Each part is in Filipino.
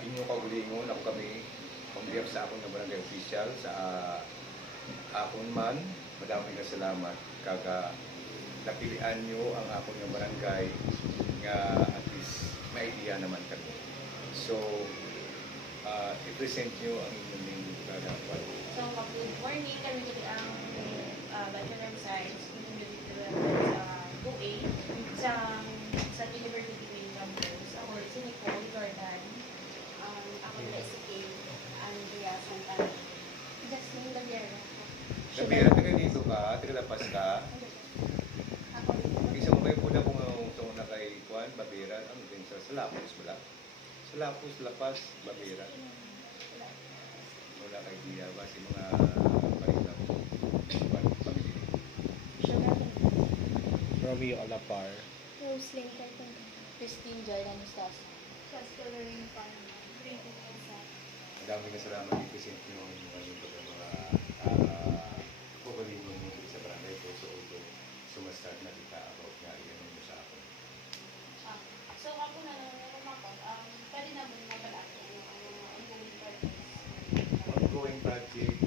inyo kaugalingon ako kami on behalf sa akong nga barangay official sa akon man madaming salamat kaga napilian nyo ang akong nga barangay nga at least may idea naman kami. So i-present nyo ang inyong linggo kagawad. So, good morning. Kami dito ang Bachelor of Science Community Development sa BUA sa University Main Campus. Ako si Nicole Jordan. Ako na si Kay Andrea Santana. Jasmine Labiera. Labiera, taga dito ka, taga Lapas ka. Ako Isa mo kayo po na kung na kay Juan, Babera, ano din sa Lapus wala? Sa Lapus, Lapas, Babera. Wala kay Dia ba si mga parita mo? Juan, pamilya. Romeo Alapar. Roslyn Carpenter. Christine Jordan Ustasa. Chester Lorraine Panama. Rated Elsa. Madaming salamat i-present nyo ang mga kukulingon mo sa barangay ko. So, sumastart na kita about nga iyan mo sa ako. So, ako na naman pwede naman mabalaki ang ongoing projects. Ongoing project,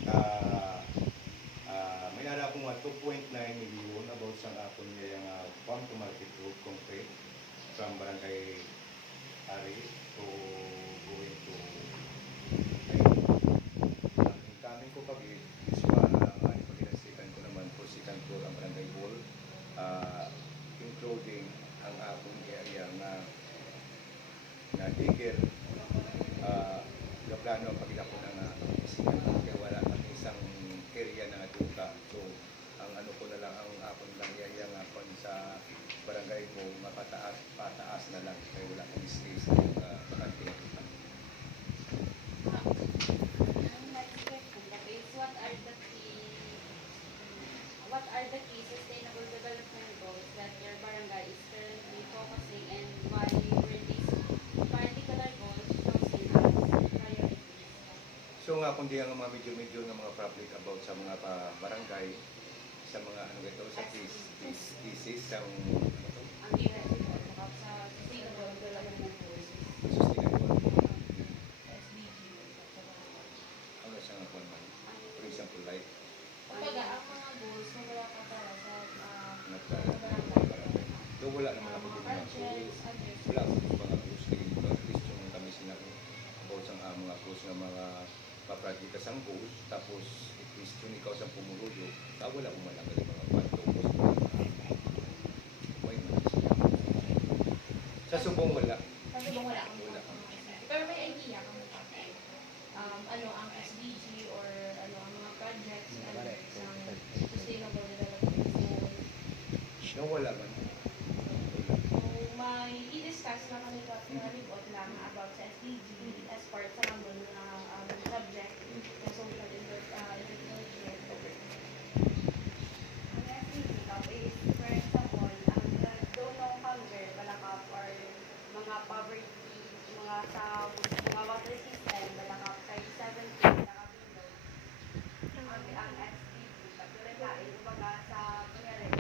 may ala akong 2.9 million about sa akong yung farm to market road concrete from barangay Ari to going to ang incoming ko pag iswa ang pag-inasikan ko naman po si Kantor ang barangay hall, including ang akong area na digger plano ang pagkita ko ng kaya wala kang isang area na duka. So, ang ano ko na lang, ang akong lang yaya nga po sa barangay ko, pataas na lang. Kaya wala kang space na bakante na kita. Next question that is, what are the key sustainable development goals that your barangay is currently focusing and why were these particular goals chosen as priorities? So nga kung di ang mga medyo ng mga public about sa mga barangay, sa mga ano ito, sa thesis, sa Ang area sa sustainable development goals. sustainable. SDG. Ano siya nga po naman? For example, like, Kumbaga, ang mga goals na wala ka para sa barangay. Though wala naman ako mga din mga projects, goals. Wala akong mga goals na ito. At least yung kami sinabi about sa mga goals ng mga paproject ka sang goals. Tapos, at least yung ikaw sa pumurulo, wala akong malanggal yung mga pantokos. May mga siya. Sa subong wala. Kasi kung wala kang Wala. pero may idea kung ano ang SDG or ano ang mga projects na isang sustainable development goal. No, wala man. So, may i-discuss na kami na report lang about sa SDG as part sa mga subject na social integration. Okay. Ang SCD Cup is, for example, ang don't know hunger, balakap, or mga poverty, mga sa mga water system, balakap, kay 17, balakap below. Ang SCD, pagkulang kain, kumbaga sa pangyari,